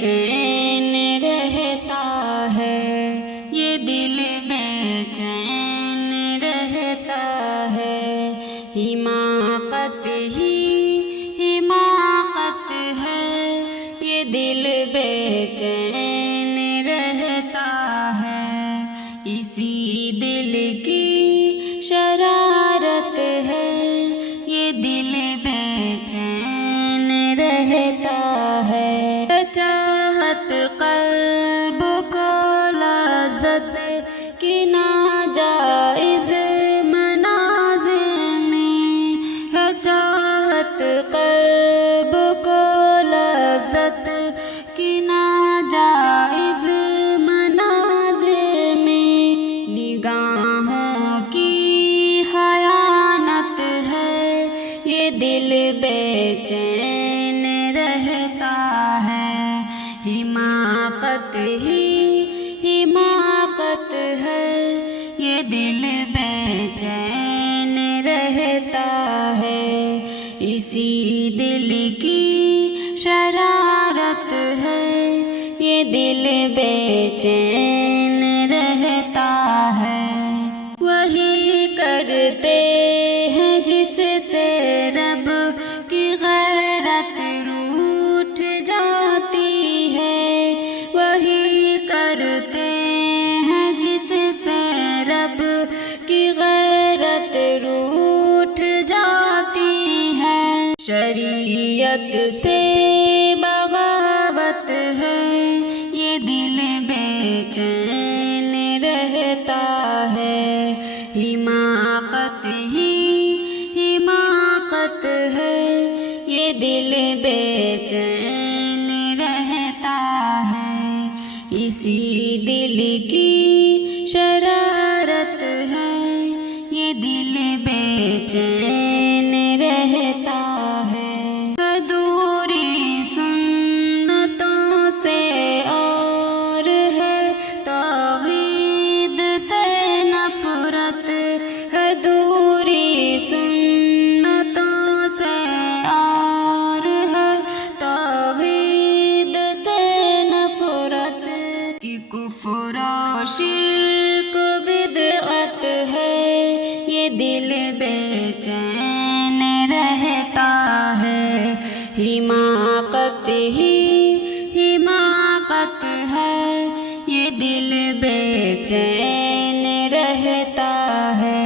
چین رہتا ہے، یہ دل بے چین رہتا ہے، حماقت ہی حماقت ہے، یہ دل بے چین رہتا ہے، اسی دل کی شرارت ہے، یہ دل بے چین رہتا ہے، چاہت قلب کو لذت کی ناجائز مناظر میں، ہے چاہت قلب کو لذت کی ناجائز مناظر میں، نگاہوں کی خیانت ہے، یہ دل بے چین رہتا ہے، حماقت ہی حماقت ہے، یہ دل بے چین رہتا ہے، اسی دل کی شرارت ہے، یہ دل بے چین رہتا ہے، وہی کرتے ہیں جس سے رب کی غیرت روٹھ جاتی ہے، وہی کرتے ہیں جس سے رب کی غیرت روٹھ جاتی ہے، شریعت سے بغاوت ہے، یہ دل بے چین رہتا ہے، حماقت ہی حماقت ہے، یہ دل بے چین رہتا ہے، اسی دل کی شرارت ہے، یہ دل بے چین رہتا ہے، دوری سنتوں سے اور ہے توحید سے نفرت، ہے دوری سنتوں سے اور ہے توحید سے نفرت، کہ کفر و شرک بدعت ہے، یہ دل بے چین رہتا ہے، حماقت ہی حماقت ہے، یہ دل بے چین رہتا ہے،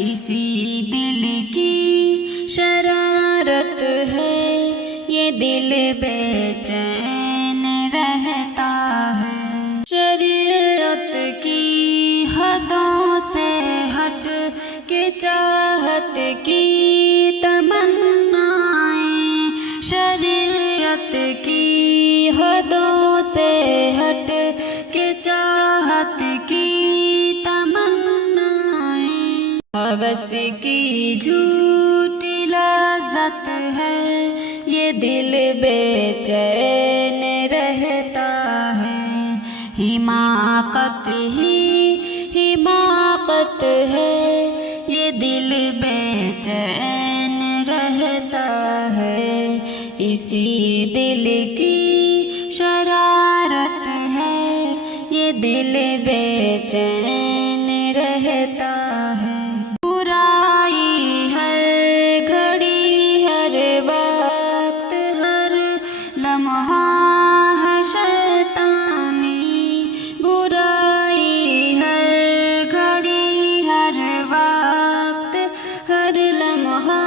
اسی دل کی شرارت ہے، یہ دل بے چین رہتا ہے، شریعت کی حدوں سے ہٹ کے چاہت کی تمنائیں، شریعت کی حدوں سے ہٹ کے چاہت کی تمنائیں، ہوس کی جھوٹی لذت ہے، یہ دل بے چین رہتا ہے، حماقت ہی حماقت ہے، یہ دل بے چین رہتا ہے، اسی دل کی شرارت ہے، یہ دل بے چین رہتا ہے، برائی ہر گھڑی ہر وقت ہر لمحہ ہے شیطانی، برائی ہر گھڑی ہر وقت ہر لمحہ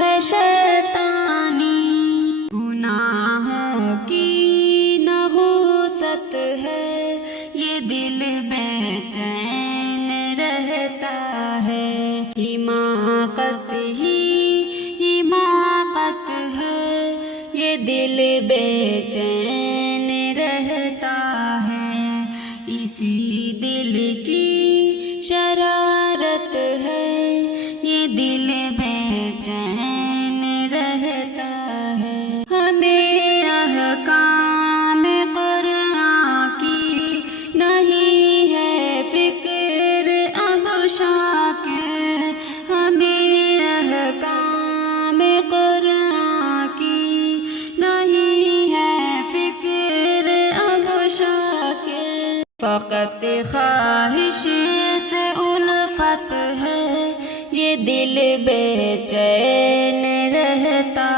ہے شیطانی، گناہوں کی نحوست ہے، یہ دل بے چین رہتا ہے، حماقت ہی حماقت ہے، یہ دل بے چین رہتا ہے، اسی دل کی شرارت ہے، یہ دل بے چین رہتا ہے، ہمیں احکام قرآن کی نہیں ہے فکر اب شاکر، ہمیں احکام قرآن کی نہیں ہے فکر فقط خواہش سے الفت ہے، یہ دل بے چین رہتا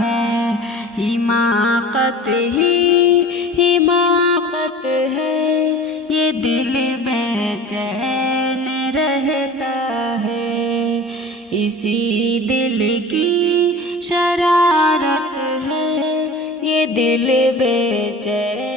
ہے، حماقت ہی حماقت ہے، یہ دل بے چین رہتا ہے، اسی دل کی شرارت ہے، یہ دل بے چین